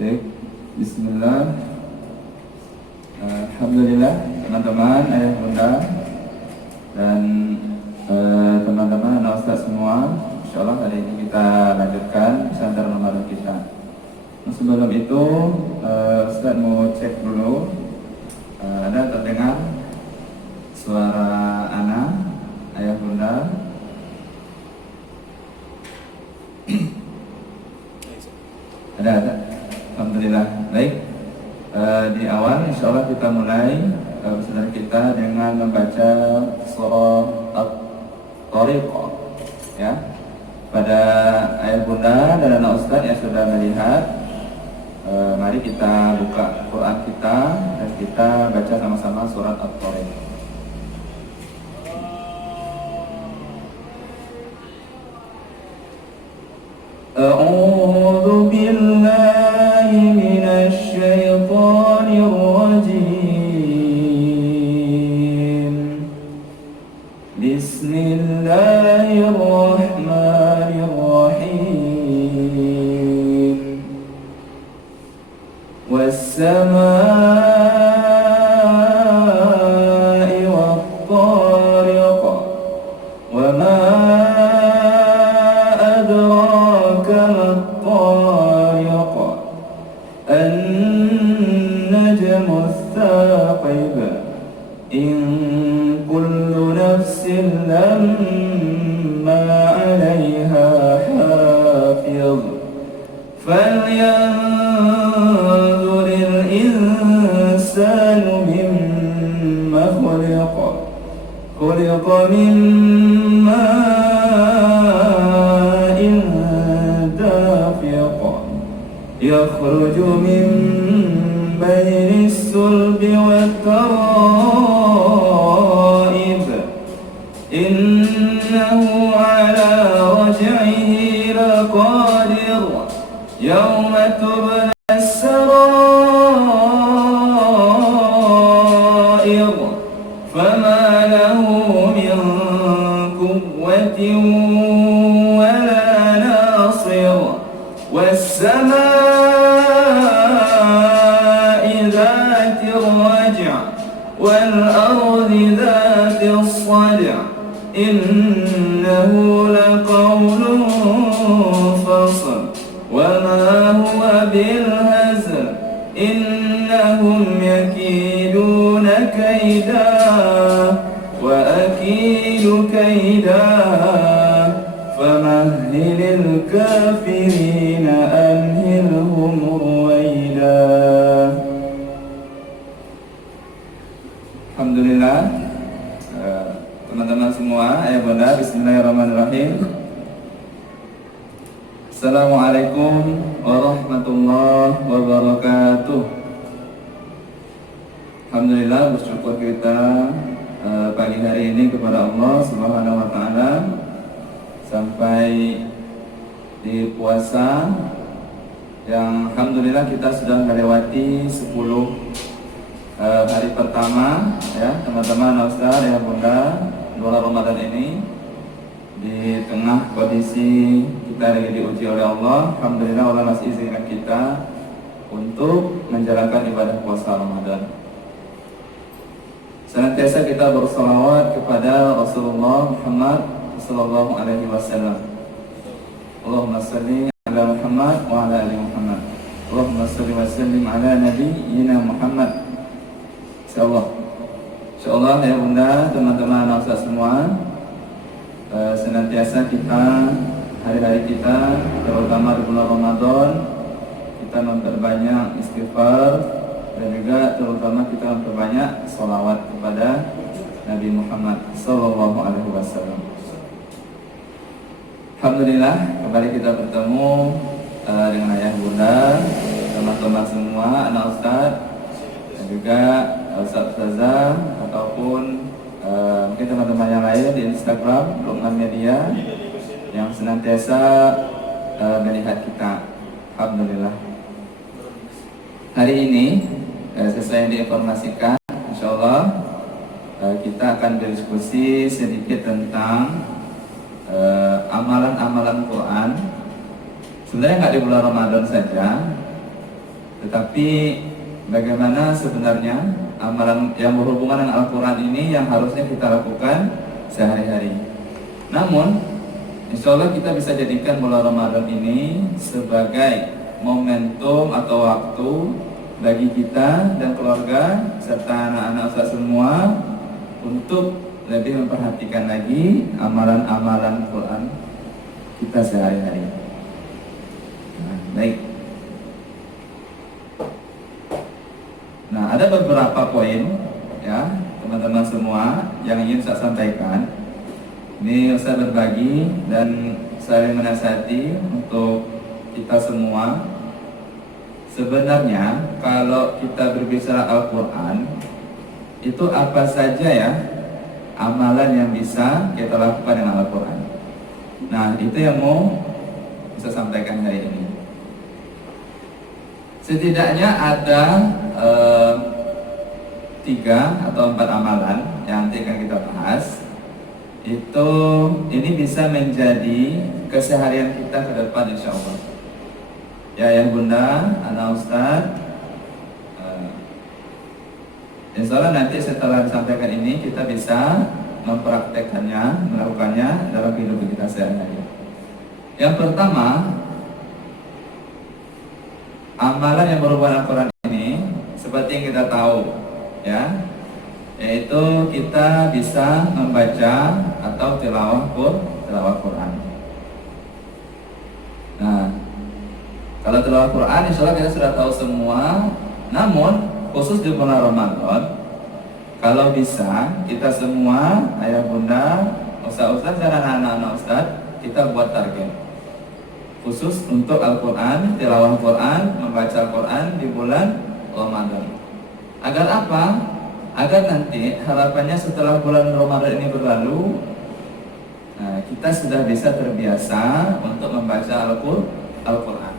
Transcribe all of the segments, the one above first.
Baik, Bismillah. Alhamdulillah, teman-teman, ayah bunda dan teman-teman anak ustaz semua. Insyaallah hari ini kita lanjutkan pesantren Ramadan kita. Sebelum itu, Ustaz mau cek dulu, ada terdengar suara anak, ayah bunda? Ada. Alhamdulillah. Baik. Di awal insyaallah kita mulai pesantren kita dengan membaca surah At-Tariq, ya. Pada ayah bunda dan anak ustaz yang sudah melihat, mari kita buka Quran kita dan kita baca sama-sama surat At-Tariq. A'udzu billahi minasy syaithanir rajim. Bismillahirrahmanirrahim. Was-samaa'i wat-tariq. Wa ma الطارق النجم الثاقب إن كل نفس لما عليها حافظ فلينظر الإنسان مما خلق من ماء دافق يخرج من بين الصلب والترائب إنه على رجعه لقادر يوم تبلى السرائر فما له من قوة ولا ناصر والسماء ذات الرجع والأرض ذات الصدع إنه لقول فصل وما هو بالهزل إنهم يكيدون كيدا وأكيد كيدا فمهل الكافرين أمهلهم رويدا. Alhamdulillah, teman-teman semua, ayah bunda, Bismillahirrahmanirrahim. Assalamualaikum warahmatullahi wabarakatuh. Alhamdulillah, bersyukur kita pagi hari ini kepada Allah Subhanahu wa taala sampai di puasa yang alhamdulillah kita sudah melewati 10 hari pertama, ya teman-teman ustaz ya bunda, bulan Ramadan ini. Di tengah kondisi kita lagi diuji oleh Allah, alhamdulillah Allah masih izinkan kita untuk menjalankan ibadah puasa Ramadan. Senantiasa kita bersalawat kepada Rasulullah Muhammad sallallahu alaihi wasallam. Allahumma shalli ala Muhammad wa ala ali Muhammad. Allahumma shalli wa sallim ala nabiyyina Muhammad. Insyaallah ya bunda, teman-teman ustaz semua, senantiasa kita hari-hari kita terutama di bulan Ramadan kita memperbanyak istighfar dan juga terutama kita memperbanyak sholawat kepada Nabi Muhammad sallallahu alaihi wasallam. Alhamdulillah kembali kita bertemu dengan ayah bunda, teman-teman semua, anak ustaz dan juga ustaz-ustazah ataupun mungkin teman-teman yang lain di Instagram, Luqman Media yang senantiasa melihat kita. Alhamdulillah. Hari ini sesuai yang diinformasikan, insyaallah kita akan berdiskusi sedikit tentang amalan-amalan Quran. Sebenarnya nggak di bulan Ramadan saja, Tetapi bagaimana sebenarnya amalan yang berhubungan dengan Al-Quran ini yang harusnya kita lakukan sehari-hari. Namun insya Allah kita bisa jadikan bulan Ramadan ini sebagai momentum atau waktu bagi kita dan keluarga serta anak-anak Ustaz semua untuk lebih memperhatikan lagi amalan-amalan Quran kita sehari-hari. Baik. Nah, ada beberapa poin ya teman-teman semua yang ingin saya sampaikan. Ini saya berbagi dan saya menasihati untuk kita semua. Sebenarnya kalau kita berbicara Al-Quran, itu apa saja ya amalan yang bisa kita lakukan dengan Al-Quran. Nah, itu yang mau saya sampaikan hari ini. Setidaknya ada 3 atau 4 amalan yang nanti akan kita bahas. Ini bisa menjadi keseharian kita ke depan insya Allah. Ya bunda, anak Ustaz, insya Allah nanti setelah disampaikan ini kita bisa mempraktekannya, melakukannya dalam kehidupan kita sehari-hari. Yang pertama, amalan yang berhubungan Al-Quran ini seperti yang kita tahu ya, yaitu kita bisa membaca atau tilawah Quran. Nah, kalau tilawah Quran insya Allah kita sudah tahu semua. Namun khusus di bulan Ramadan, kalau bisa kita semua ayah bunda, ustaz-ustaz dan anak-anak ustaz, kita buat target khusus untuk Al-Quran, tilawah Quran, membaca Al-Quran di bulan Ramadan. Agar apa? Agar nanti harapannya setelah bulan Ramadan ini berlalu, kita sudah bisa terbiasa untuk membaca Al-Quran.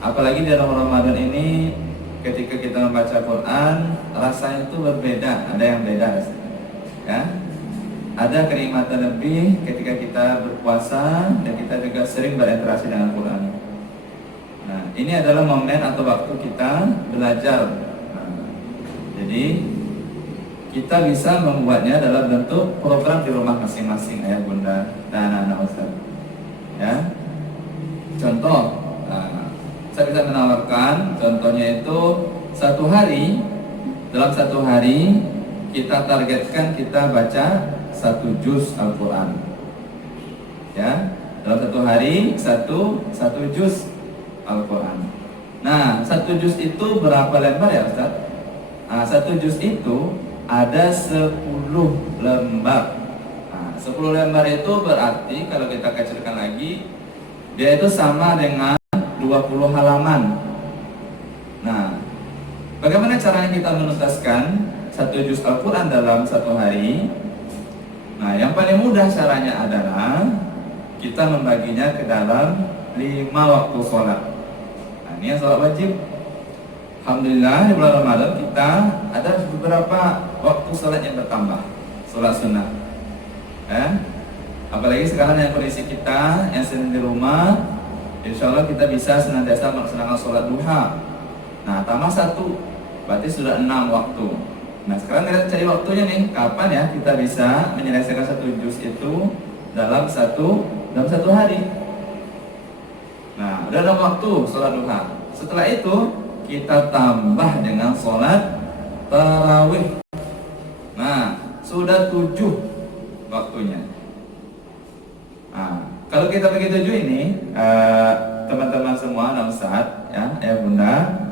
Apalagi di dalam Ramadan ini, ketika kita membaca Quran, rasanya itu berbeda, ada yang beda ya. Ada kenikmatan lebih ketika kita berpuasa dan kita juga sering berinteraksi dengan Quran. Nah, ini adalah momen atau waktu kita belajar. Jadi kita bisa membuatnya dalam bentuk program di rumah masing-masing ayah bunda dan anak-anak ustaz. Ya, contoh, saya bisa menawarkan contohnya itu dalam satu hari kita targetkan kita baca 1 juz Al-Quran. Ya, dalam satu hari satu juz Al-Quran. Nah, 1 juz itu berapa lembar ya Ustaz? Nah, 1 juz itu ada 10 lembar. Nah, 10 lembar itu berarti kalau kita kecilkan lagi, dia itu sama dengan 20 halaman. Nah, bagaimana caranya kita menuntaskan 1 juz Al-Quran dalam 1 hari? Nah, yang paling mudah caranya adalah kita membaginya ke dalam 5 waktu sholat. Nah, ini yang sholat wajib. Alhamdulillah di bulan Ramadan kita ada beberapa waktu sholat yang bertambah, sholat sunnah. Apalagi sekarang yang kondisi kita yang sedang di rumah, insya Allah kita bisa senantiasa melaksanakan sholat duha. Nah, tambah 1, berarti sudah 6 waktu. Nah, sekarang kita cari waktunya nih, kapan ya kita bisa menyelesaikan 1 juz itu dalam satu hari. Nah, udah 6 waktu sholat duha. Setelah itu kita tambah dengan sholat tarawih. Nah, sudah 7 waktunya. Nah, kalau kita bagi 7 ini, teman-teman semua, anak ustaz, ya bunda,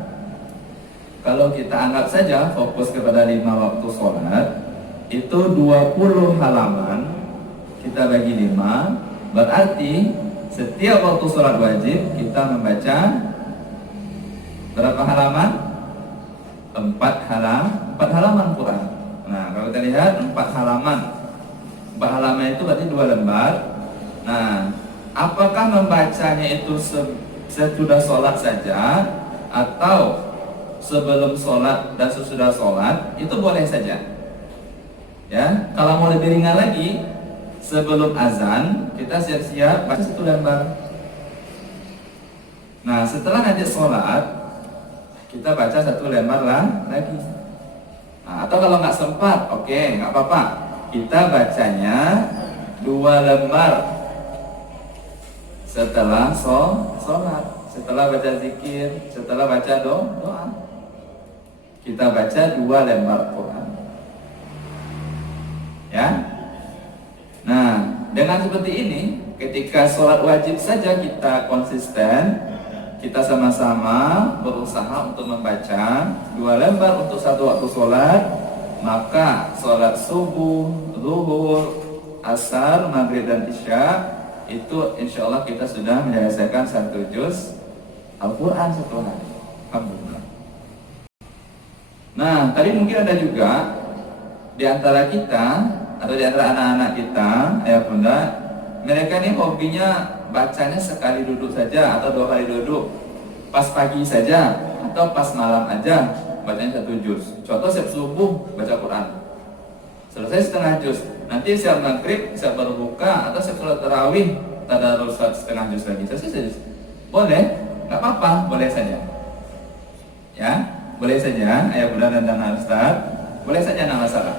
kalau kita anggap saja fokus kepada 5 waktu sholat, itu 20 halaman, kita bagi 5, berarti setiap waktu sholat wajib kita membaca berapa halaman? 4 halaman Quran. Nah, kalau kita lihat 4 halaman. 4 halaman itu berarti 2 lembar. Nah, apakah membacanya itu sesudah sholat saja atau sebelum sholat dan sesudah sholat, itu boleh saja. Ya, kalau mau lebih ringan lagi, sebelum azan kita siap-siap baca 1 lembar. Nah, setelah nanti sholat kita baca 1 lembar lah lagi. Nah, atau kalau nggak sempat, oke, nggak apa-apa, kita bacanya 2 lembar setelah sholat, setelah baca zikir, setelah baca doa. Kita baca 2 lembar Quran. Ya. Nah, dengan seperti ini, ketika sholat wajib saja kita konsisten, kita sama-sama berusaha untuk membaca 2 lembar untuk 1 waktu sholat, maka sholat subuh, zuhur, asar, maghrib dan isya itu insya Allah kita sudah menyelesaikan 1 juz Al-Quran satu hari. Alhamdulillah. Nah, tadi mungkin ada juga di antara kita atau di antara anak-anak kita, ayah bunda, mereka ini hobinya bacanya sekali duduk saja atau 2 kali duduk, pas pagi saja atau pas malam aja bacanya 1 juz. Contoh siap subuh baca Quran, selesai setengah juz, nanti siap maghrib, siap berbuka atau siap sholat tarawih tadarus setengah juz lagi, selesai. Boleh, nggak apa-apa, boleh saja. Ya, boleh saja, ayah bunda dan Ustaz, boleh saja, nggak masalah.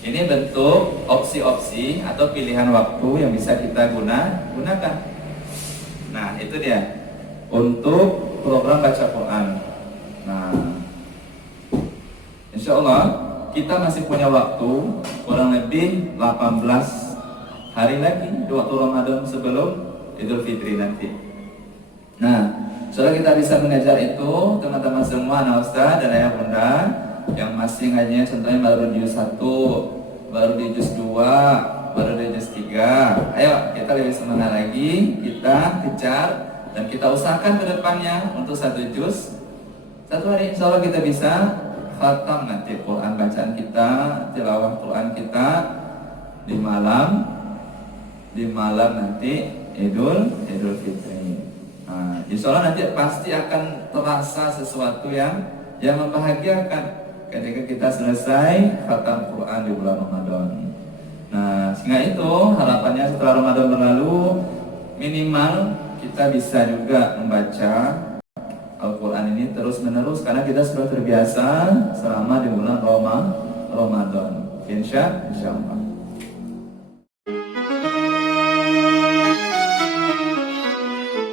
Ini bentuk opsi-opsi atau pilihan waktu yang bisa kita gunakan. Nah, itu dia untuk program baca Quran. Nah, insya Allah kita masih punya waktu kurang lebih 18 hari lagi di waktu Ramadan sebelum Idul Fitri nanti. Nah, setelah kita bisa mengajar itu, teman-teman semua, anak ustaz dan ayah bunda yang masih ngajinya contohnya baru di juz 1, baru di juz 2, baru di juz 3, ayo kita lebih semangat lagi, kita kejar dan kita usahakan ke depannya untuk 1 juz 1 hari, insya Allah kita bisa khatam nanti Quran bacaan kita, tilawah Quran kita di malam nanti Idul Fitri. Nah, insya Allah nanti pasti akan terasa sesuatu yang membahagiakan ketika kita selesai khatam Quran di bulan Ramadan. Nah, sehingga itu harapannya setelah Ramadan berlalu minimal kita bisa juga membaca Al-Quran ini terus menerus karena kita sudah terbiasa selama di bulan Ramadan. Insya Allah.